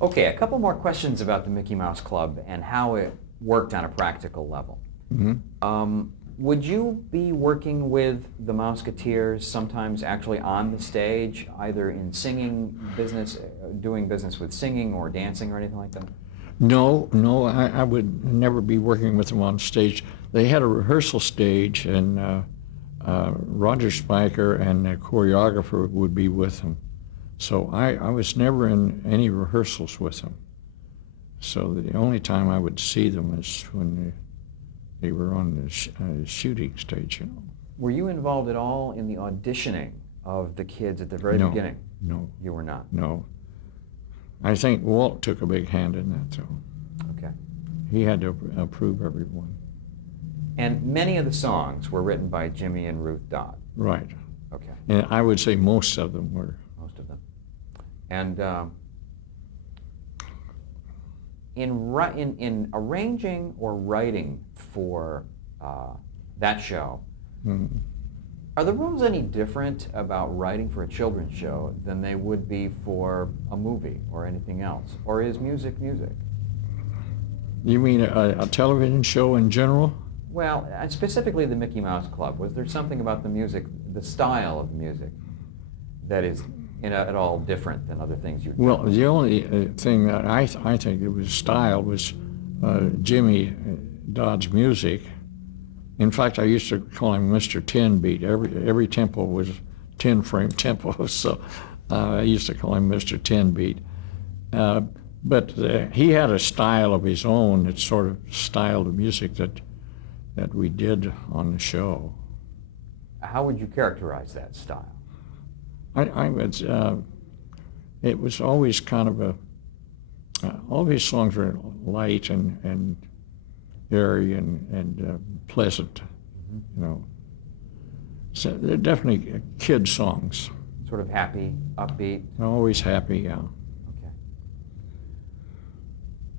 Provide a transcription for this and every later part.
Okay, a couple more questions about the Mickey Mouse Club and how it worked on a practical level. Hmm. Would you be working with the Mouseketeers sometimes actually on the stage, either in singing business, doing business with singing or dancing or anything like that? No, no, I would never be working with them on stage. They had a rehearsal stage, and Roger Spiker and the choreographer would be with them. So I was never in any rehearsals with them. So the only time I would see them is when they were on the shooting stage, you know. Were you involved at all in the auditioning of the kids at the very No, beginning? no, You were not. no. I think Walt took a big hand in that, though. Okay. He had to approve everyone. And many of the songs were written by Jimmy and Ruth Dodd. Right. Okay, And I would say most of them were. most of them. And in arranging or writing for that show, Mm. are the rules any different about writing for a children's show than they would be for a movie or anything else? Or is music music? You mean a television show in general? Well, specifically the Mickey Mouse Club, was there something about the music, the style of music, that is at all different than other things you've Well, done? the only thing that I think it was style was Jimmy Dodd's music. In fact, I used to call him Mr. 10 Beat. Every tempo was 10 frame tempo, so I used to call him Mr. 10 Beat. But he had a style of his own that sort of styled the music that we did on the show. How would you characterize that style? I would, it was always kind of all of his songs were light and airy and pleasant, you know. So they're definitely kid songs. Sort of happy, upbeat? Always happy, yeah.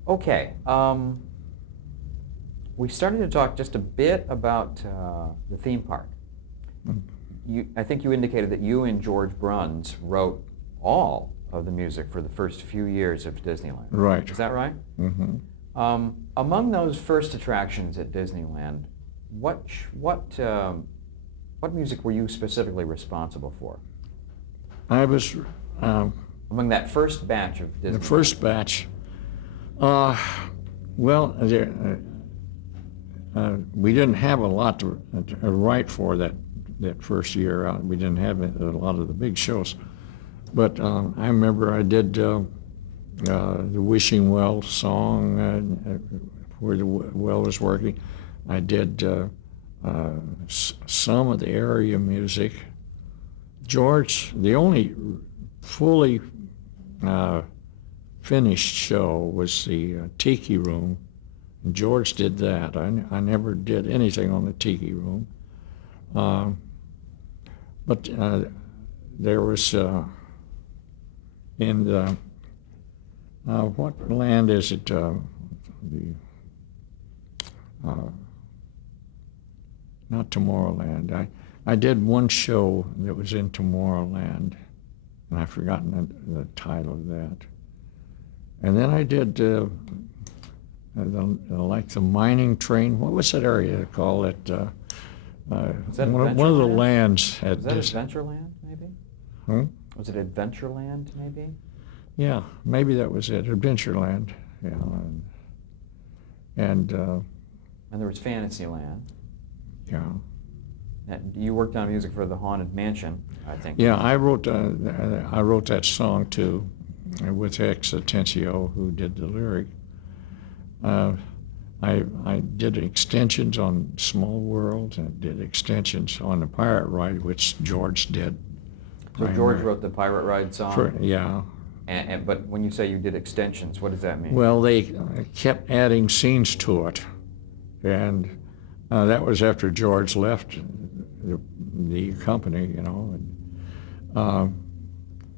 Okay. Okay. We started to talk just a bit about the theme park. I think you indicated that you and George Bruns wrote all of the music for the first few years of Disneyland. Right. Is that right? Mm-hmm. Among those first attractions at Disneyland, what music were you specifically responsible for? I was Among that first batch of Disneyland. the first batch. Well, we didn't have a lot to write for that first year. We didn't have a lot of the big shows. But I remember I did the Wishing Well song where the well was working. I did some of the area music. George, the only fully finished show was the Tiki Room. And George did that. I never did anything on the Tiki Room. But there was in the what land is it? Not Tomorrowland. I did one show that was in Tomorrowland, and I've forgotten the title of that. And then I did like the mining train. What was that area called? Was that one of the Adventureland? lands at Was that this. Adventureland, maybe? Hmm? Was it Adventureland, maybe? Yeah, maybe that was it. Adventureland. Yeah, and And there was Fantasyland. yeah. And you worked on music for the Haunted Mansion, I think. Yeah, I wrote that song too, with Ex Atencio, who did the lyric. I did extensions on Small World and did extensions on the Pirate Ride, which George did. So George wrote the Pirate Ride song. Yeah. But when you say you did extensions, what does that mean? Well, they kept adding scenes to it, and that was after George left the company, you know.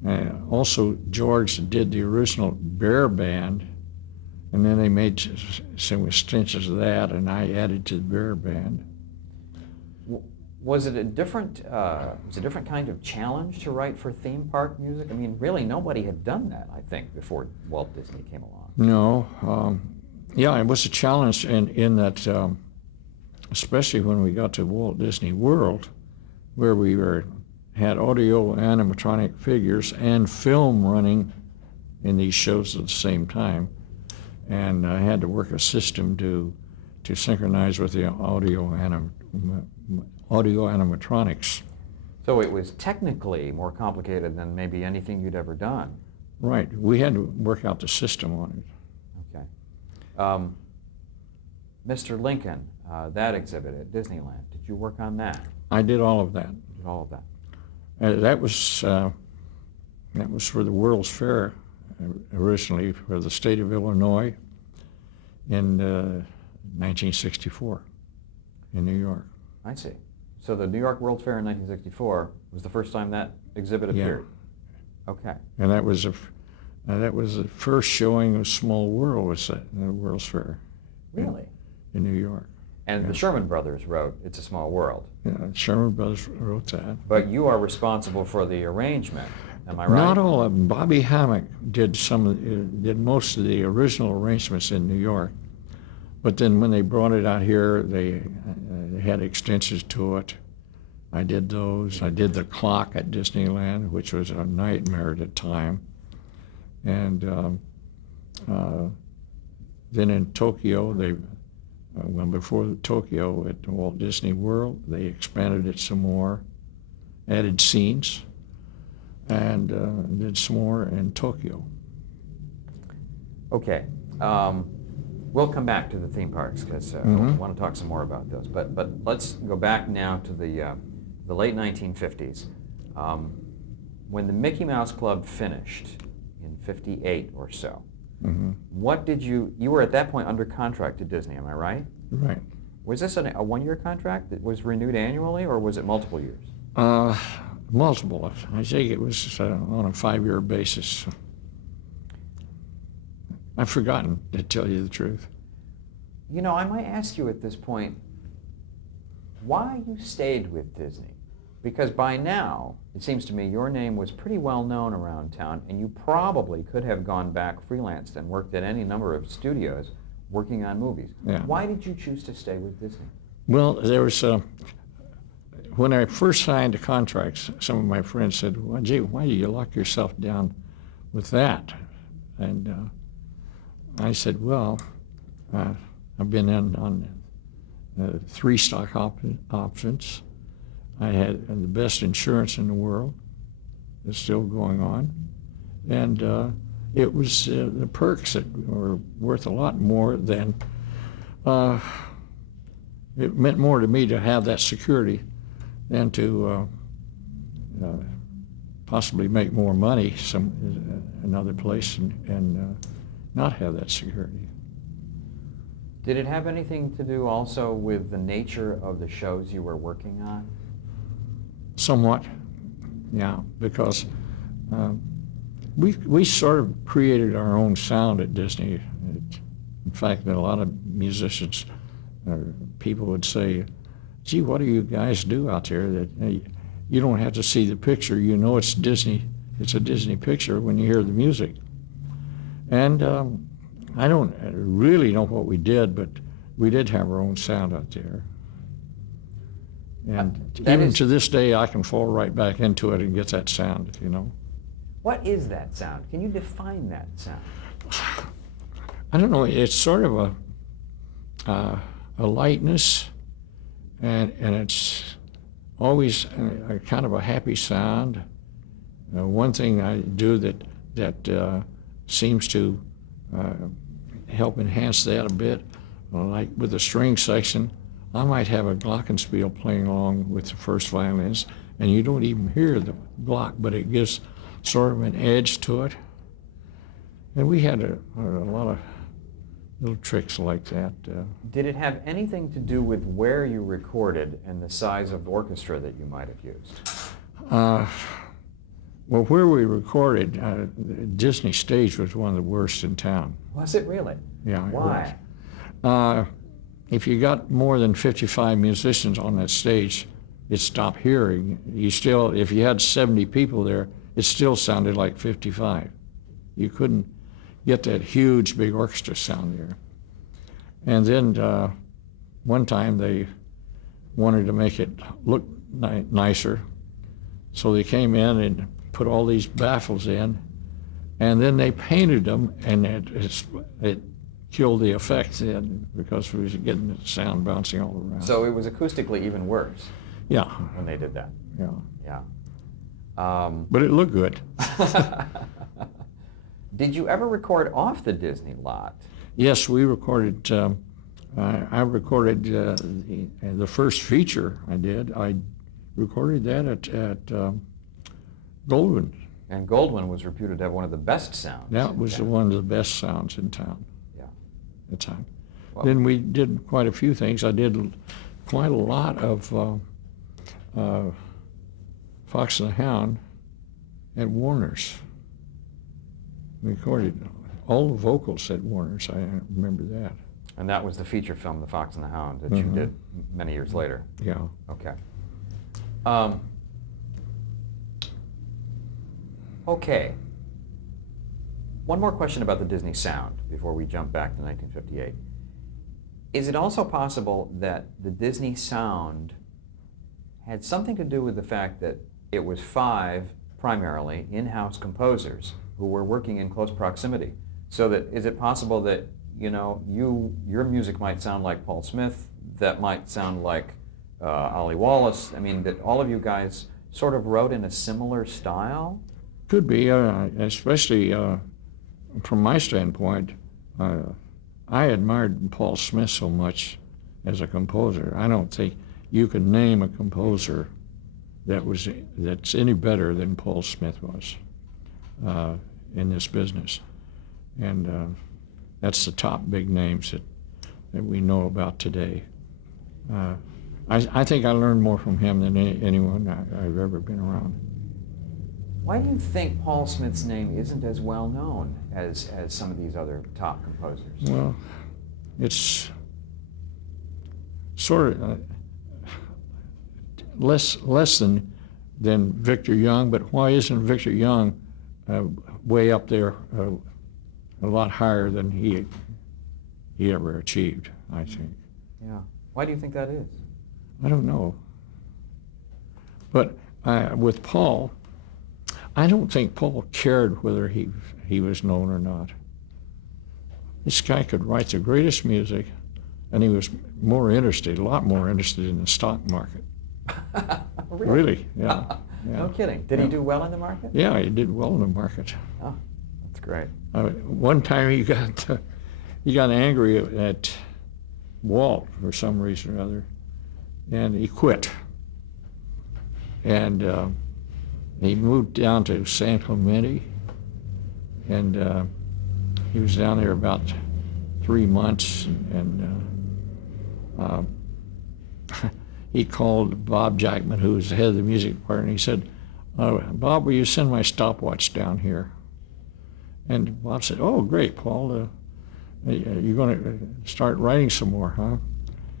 And also, George did the original Bear Band, and then they made some extensions of that, and I added to the Bear Band. Was it a different kind of challenge to write for theme park music? I mean, really, nobody had done that, I think, before Walt Disney came along. No. Yeah, it was a challenge in that, especially when we got to Walt Disney World, where we had audio animatronic figures and film running in these shows at the same time. And I had to work a system to synchronize with the audio animatronics. So it was technically more complicated than maybe anything you'd ever done. Right. We had to work out the system on it. Okay. Mr. Lincoln, that exhibit at Disneyland, did you work on that? I did all of that. You did all of that. That was for the World's Fair originally for the state of Illinois in 1964 in New York. I see. So the New York World's Fair in 1964 was the first time that exhibit appeared? Yeah. Okay. And that was the first showing of Small World was at the World's Fair. Really? In New York. And the Sherman Brothers wrote It's a Small World. Yeah, Sherman Brothers wrote that. But you are responsible for the arrangement, am I right? Not all of them. Bobby Hammock did did most of the original arrangements in New York. But then when they brought it out here, they had extensions to it. I did those. I did the clock at Disneyland, which was a nightmare at the time. And then in Tokyo, before Tokyo at Walt Disney World, they expanded it some more, added scenes, and did some more in Tokyo. Okay. We'll come back to the theme parks because I want to talk some more about those. But let's go back now to the late 1950s. When the Mickey Mouse Club finished in 58 or so, what did you were at that point under contract to Disney, am I right? Right. Was this a one-year contract that was renewed annually, or was it multiple years? Multiple. I think it was on a 5-year basis. I've forgotten, to tell you the truth. You know, I might ask you at this point why you stayed with Disney. Because by now, it seems to me your name was pretty well known around town, and you probably could have gone back freelance and worked at any number of studios working on movies. Yeah. Why did you choose to stay with Disney? Well, there was when I first signed the contracts, some of my friends said, well, gee, why do you lock yourself down with that? And I said, well, I've been in on 3 stock options. I had the best insurance in the world. It's still going on. And it was the perks that were worth a lot more than, it meant more to me to have that security than to possibly make more money another place and not have that security. Did it have anything to do also with the nature of the shows you were working on? Somewhat, yeah, because we sort of created our own sound at Disney. In fact, a lot of musicians, people would say, gee, what do you guys do out there that you don't have to see the picture, you know it's Disney, it's a Disney picture when you hear the music. And I don't really know what we did, but we did have our own sound out there. And even to this day, I can fall right back into it and get that sound, you know. What is that sound? Can you define that sound? I don't know. It's sort of a lightness, and it's always a kind of a happy sound. One thing I do that seems to help enhance that a bit, like with the string section, I might have a glockenspiel playing along with the first violins, and you don't even hear the glock, but it gives sort of an edge to it. And we had a lot of little tricks like that. Did it have anything to do with where you recorded and the size of orchestra that you might have used? Well, where we recorded, the Disney stage was one of the worst in town. Was it really? Yeah. Why? If you got more than 55 musicians on that stage, it stopped hearing. You still, if you had 70 people there, it still sounded like 55. You couldn't get that huge, big orchestra sound there. And then one time they wanted to make it look nicer, so they came in and put all these baffles in, and then they painted them, and it killed the effect then, because we was getting the sound bouncing all around. So it was acoustically even worse Yeah, when they did that. yeah. Yeah. But it looked good. Did you ever record off the Disney lot? Yes, we recorded, I recorded the first feature I did. I recorded that at Goldwyn. And Goldwyn was reputed to have one of the best sounds. That was in town. one of the best sounds in town Yeah. at the time. Well, Then we did quite a few things. I did quite a lot of Fox and the Hound at Warner's. We recorded all the vocals at Warner's. I remember that. and that was the feature film, The Fox and the Hound, that you did many years later. Yeah. Okay. Okay. One more question about the Disney sound before we jump back to 1958. Is it also possible that the Disney sound had something to do with the fact that it was 5 primarily in-house composers who were working in close proximity? So that, is it possible that, your music might sound like Paul Smith, that might sound like Ollie Wallace? I mean, that all of you guys sort of wrote in a similar style? Could be, especially from my standpoint. I admired Paul Smith so much as a composer. I don't think you could name a composer that's any better than Paul Smith was in this business. And that's the top big names that we know about today. I think I learned more from him than anyone I've ever been around. Why do you think Paul Smith's name isn't as well known as some of these other top composers? Well, it's sort of less than Victor Young, but why isn't Victor Young way up there, a lot higher than he ever achieved, I think? Yeah. Why do you think that is? I don't know. But with Paul, I don't think Paul cared whether he was known or not. This guy could write the greatest music, and he was a lot more interested in the stock market. Really? Yeah. Yeah. No kidding. Did he do well in the market? Yeah, he did well in the market. Oh, that's great. One time he got angry at Walt for some reason or other, and he quit. And he moved down to San Clemente, and he was down there about 3 months, and he called Bob Jackman, who was the head of the music department, and he said, Bob, will you send my stopwatch down here? And Bob said, oh, great, Paul. You're going to start writing some more, huh?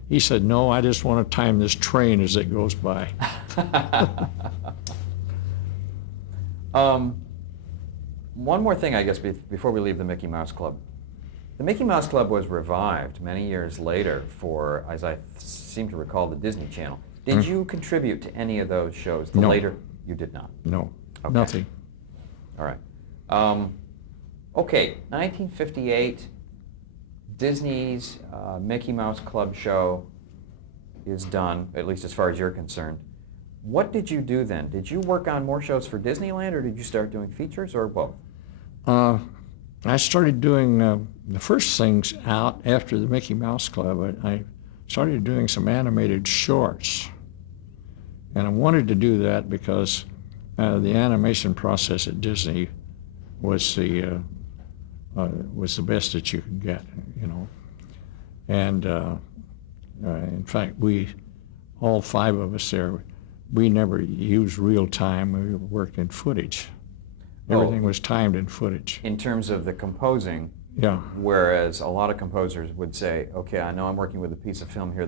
He said, no, I just want to time this train as it goes by. One more thing, I guess, before we leave the Mickey Mouse Club. The Mickey Mouse Club was revived many years later for, as I seem to recall, the Disney Channel. Did you contribute to any of those shows? No. Later, you did not? No, Okay. nothing. All right. Okay, 1958, Disney's Mickey Mouse Club show is done, at least as far as you're concerned. What did you do then? Did you work on more shows for Disneyland, or did you start doing features, or both? I started doing the first things out after the Mickey Mouse Club. I started doing some animated shorts, and I wanted to do that because the animation process at Disney was the best that you could get, And in fact, all 5 of us there, we never used real time. We worked in footage. Everything was timed in footage. In terms of the composing, Yeah. whereas a lot of composers would say, okay, I know I'm working with a piece of film here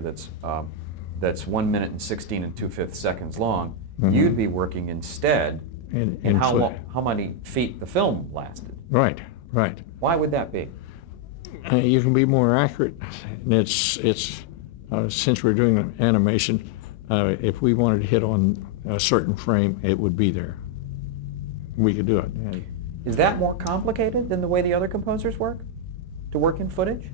that's 1 minute and 16 2/5 seconds long, Mhm. you'd be working instead in how foot. how many feet the film lasted. Right, right. Why would that be? You can be more accurate. And since we're doing animation, if we wanted to hit on a certain frame, it would be there. We could do it. Yeah. Is that more complicated than the way the other composers work, to work in footage?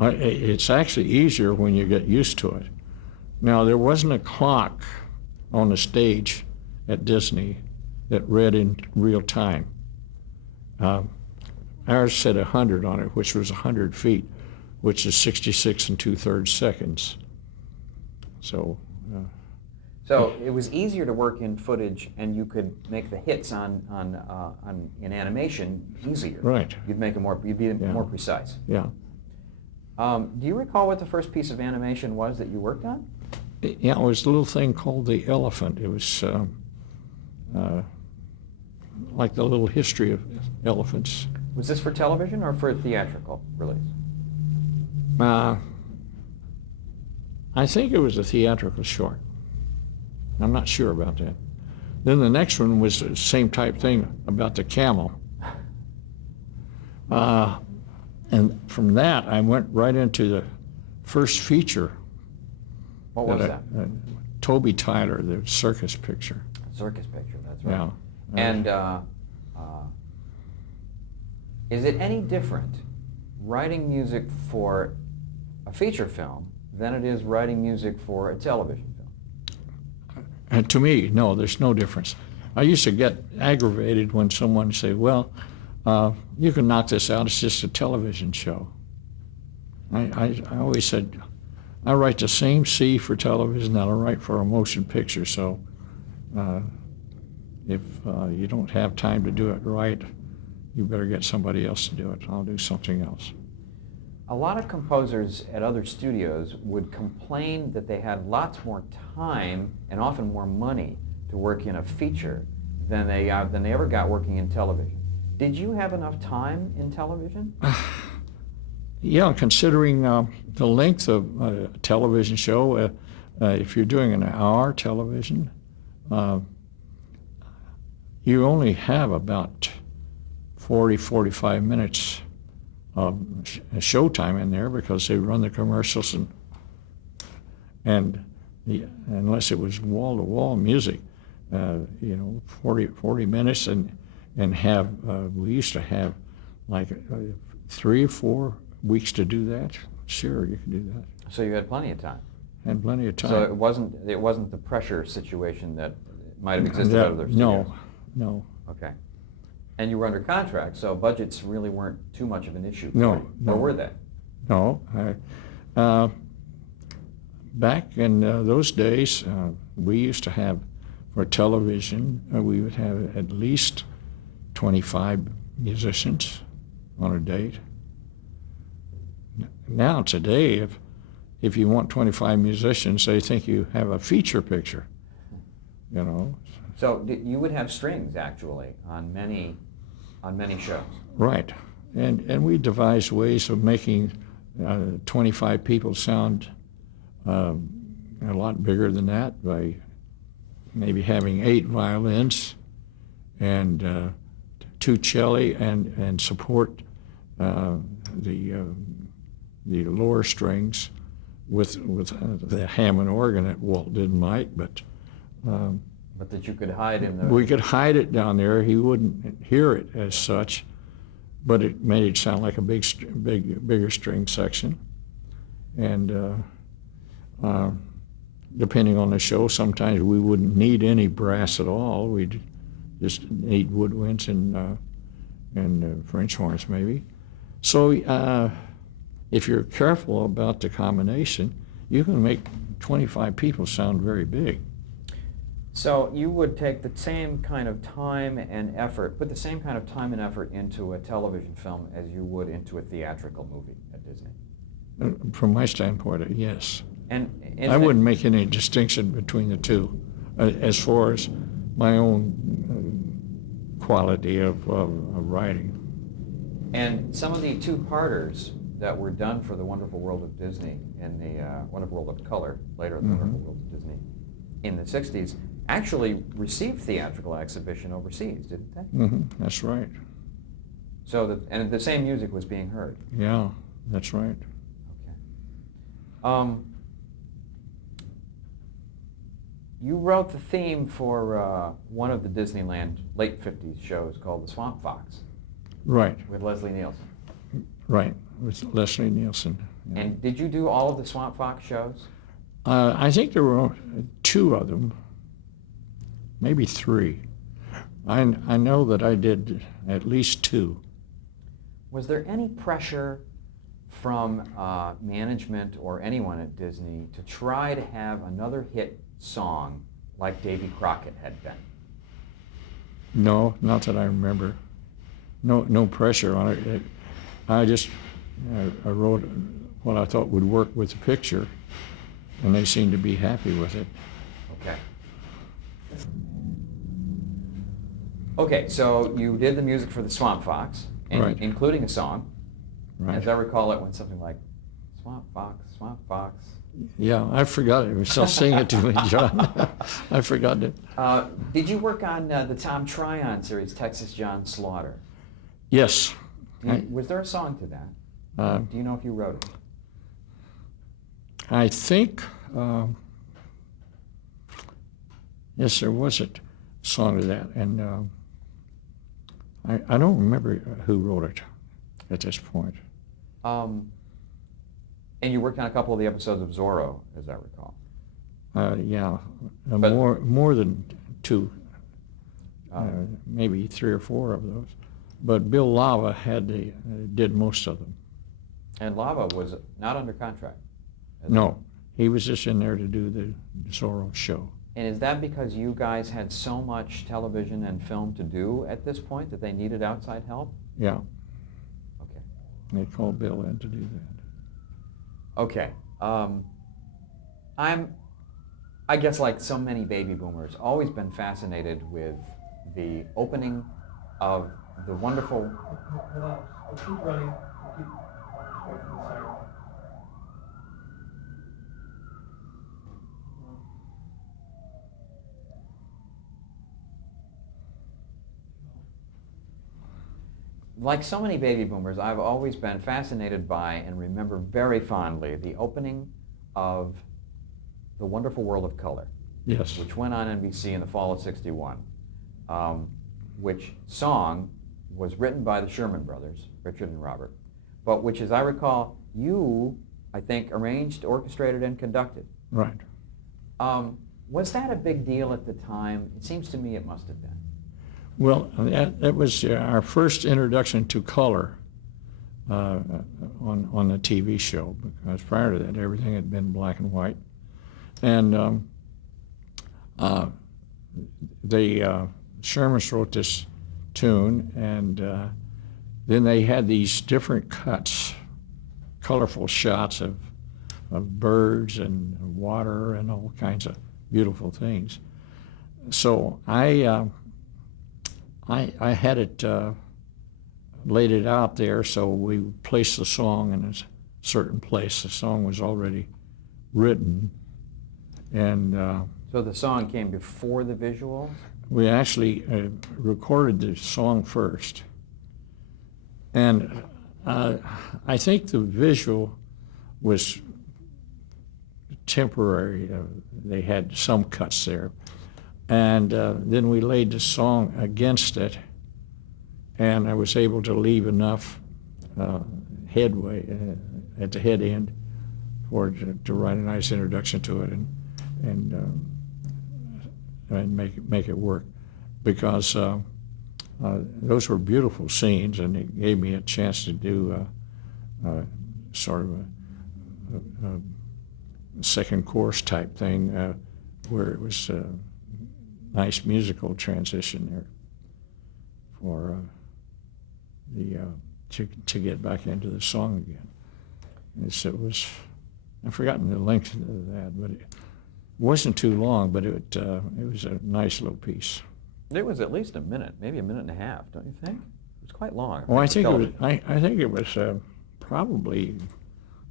It's actually easier when you get used to it. Now, there wasn't a clock on the stage at Disney that read in real time. Ours said 100 on it, which was 100 feet, which is 66 2/3 seconds. So. So it was easier to work in footage, and you could make the hits in animation easier. Right. You'd be more precise. Yeah. Do you recall what the first piece of animation was that you worked on? Yeah, it was a little thing called the elephant. It was like the little history of elephants. Was this for television or for a theatrical release? I think it was a theatrical short. I'm not sure about that. Then the next one was the same type thing about the camel. And from that, I went right into the first feature. What was that? Toby Tyler, the circus picture. Circus picture, that's right. Yeah. And is it any different writing music for a feature film than it is writing music for a television film? And to me, no, there's no difference. I used to get aggravated when someone say, well, you can knock this out, it's just a television show. I always said, I write the same C for television that I write for a motion picture, so if you don't have time to do it right, you better get somebody else to do it. I'll do something else. A lot of composers at other studios would complain that they had lots more time and often more money to work in a feature than they ever got working in television. Did you have enough time in television? Yeah, considering the length of a television show, if you're doing an hour television, you only have about 45 minutes of showtime in there because they run the commercials and unless it was wall-to-wall music, 40 minutes and have we used to have like 3 or 4 weeks to do that. Sure, you can do that. So you had plenty of time. Had plenty of time. So it wasn't the pressure situation that might have existed at other studios. No. Okay. And you were under contract, so budgets really weren't too much of an issue. No. Or were they? No. Back in those days, we used to have, for television, we would have at least 25 musicians on a date. Now, today, if you want 25 musicians, they think you have a feature picture, So you would have strings, actually, on many shows. Right. And we devised ways of making 25 people sound a lot bigger than that by maybe having 8 violins and 2 cello and support the lower strings with the Hammond organ that Walt didn't like, but that you could hide in the... We could hide it down there. He wouldn't hear it as such, but it made it sound like a bigger string section. And depending on the show, sometimes we wouldn't need any brass at all. We'd just need woodwinds and French horns maybe. So if you're careful about the combination, you can make 25 people sound very big. So you would take the same kind of time and effort, put the same kind of time and effort into a television film as you would into a theatrical movie at Disney? From my standpoint, yes. And I wouldn't make any distinction between the two as far as my own quality of writing. And some of the two-parters that were done for the Wonderful World of Disney in the Wonderful World of Color, later the Mm-hmm. Wonderful World of Disney, in the 60s, actually received theatrical exhibition overseas, didn't they? Mm-hmm. That's right. So and the same music was being heard. Yeah, that's right. Okay. You wrote the theme for one of the Disneyland late 50s shows called The Swamp Fox Right, with Leslie Nielsen. right, with Leslie Nielsen. Yeah. And did you do all of the Swamp Fox shows? I think there were two of them, maybe three. I know that I did at least two. Was there any pressure from management or anyone at Disney to try to have another hit song like Davy Crockett had been? No, not that I remember. No pressure on it. I just I wrote what I thought would work with the picture, and they seemed to be happy with it. Okay. Okay, so you did the music for the Swamp Fox, and Right. including a song. Right. As I recall, it went something like, Swamp Fox, Swamp Fox. Yeah, I forgot it. So sing it to me, John. I forgot it. Did you work on the Tom Tryon series, Texas John Slaughter? Yes. Was there a song to that? Do you know if you wrote it? I think, yes, there was a song to that, and I don't remember who wrote it at this point. And you worked on a couple of the episodes of Zorro, as I recall. Yeah, But- more than two, maybe three or four of those. But Bill Lava did most of them. And Lava was not under contract. No, he was just in there to do the Zorro show. And is that because you guys had so much television and film to do at this point that they needed outside help? Yeah, Okay. they called Bill in to do that. Okay. I guess like so many baby boomers, always been fascinated with the opening of the wonderful... Hold on. We'll keep running. We'll keep wait for the siren. Like so many baby boomers, I've always been fascinated by and remember very fondly the opening of The Wonderful World of Color, Yes. which went on NBC in the fall of '61, which song was written by the Sherman brothers, Richard and Robert, but which, as I recall, you, I think, arranged, orchestrated, and conducted. Right. Was that a big deal at the time? It seems to me it must have been. Well, that was our first introduction to color on the TV show, because prior to that, everything had been black and white. And the Shermans wrote this tune, and then they had these different cuts, colorful shots of birds and water and all kinds of beautiful things. So I had it laid it out there, so we placed the song in a certain place. The song was already written, and So the song came before the visuals? we actually recorded the song first. And I think the visual was temporary. They had some cuts there. And then we laid the song against it, and I was able to leave enough headway at the head end for it to write a nice introduction to it and make it work, because those were beautiful scenes, and it gave me a chance to do sort of a second course type thing where it was nice musical transition there for to get back into the song again. It was, I've forgotten the length of that, but it wasn't too long, but it was a nice little piece. It was at least a minute, maybe a minute and a half, don't you think? It was quite long. Well, I think it was, television. I think it was probably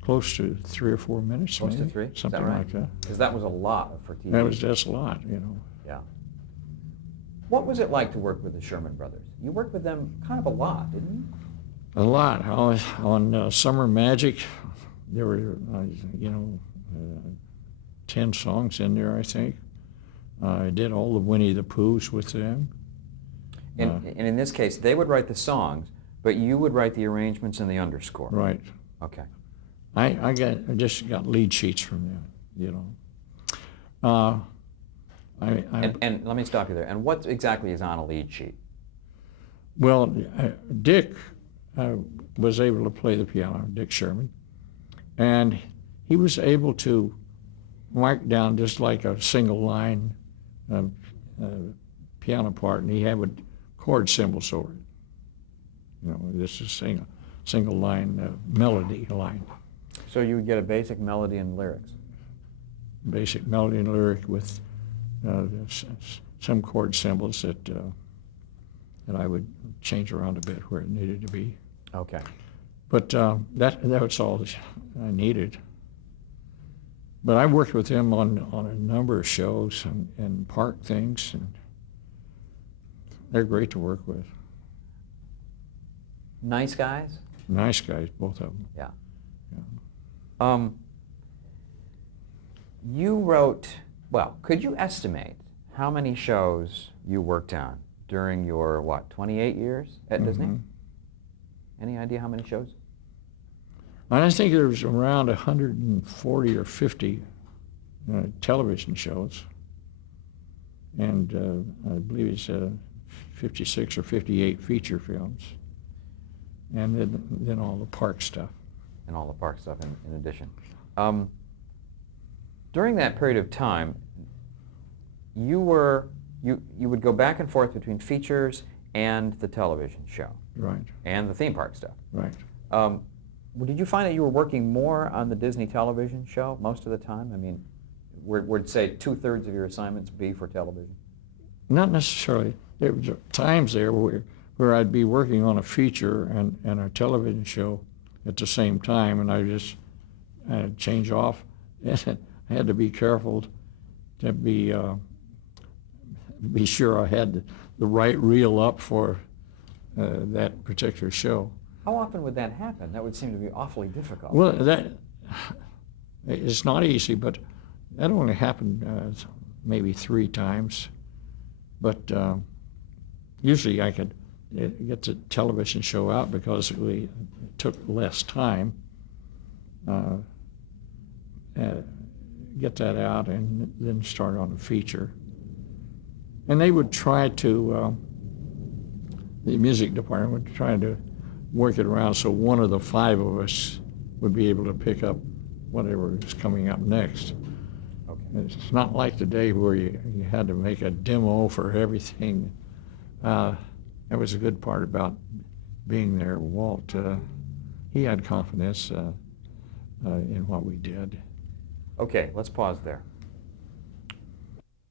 close to 3 or 4 minutes, Close to maybe, 3? Is that something right? like that. Because that was a lot for TV. That was just a lot, you know. Yeah. What was it like to work with the Sherman Brothers? You worked with them kind of a lot, didn't you? A lot. On Summer Magic, there were, 10 songs in there, I think. I did all the Winnie the Poohs with them. And in this case, they would write the songs, but you would write the arrangements and the underscore. Right. Okay. I just got lead sheets from them, you know. And let me stop you there. And what exactly is on a lead sheet? Well, Dick was able to play the piano, Dick Sherman, and he was able to mark down just like a single line piano part, and he had chord symbols over it. You know, this is single line melody line. So you would get a basic melody and lyrics. Basic melody and lyric with some chord symbols that I would change around a bit where it needed to be. Okay. But that was all I needed. But I worked with him on a number of shows and park things, and they're great to work with. Nice guys? Nice guys, both of them. Yeah. Yeah. You wrote, well, could you estimate how many shows you worked on during your, 28 years at Disney? Any idea how many shows? I think there was around 140 or 50 television shows, and I believe it's 56 or 58 feature films, and then all the park stuff. And all the park stuff in addition. During that period of time, you would go back and forth between features and the television show. Right. And the theme park stuff. Right. Did you find that you were working more on the Disney television show most of the time? I mean, would say 2/3 of your assignments be for television? Not necessarily. There were times there where I'd be working on a feature and a television show at the same time, and I just change off. I had to be careful to be sure I had the right reel up for that particular show. How often would that happen? That would seem to be awfully difficult. Well, it's not easy, but that only happened maybe 3 times. But usually I could get the television show out because it took less time. Get that out and then start on a feature. And they would try to, the music department would try to work it around so one of the 5 of us would be able to pick up whatever was coming up next. Okay. It's not like today where you had to make a demo for everything. That was a good part about being there. Walt, he had confidence in what we did. Okay, let's pause there.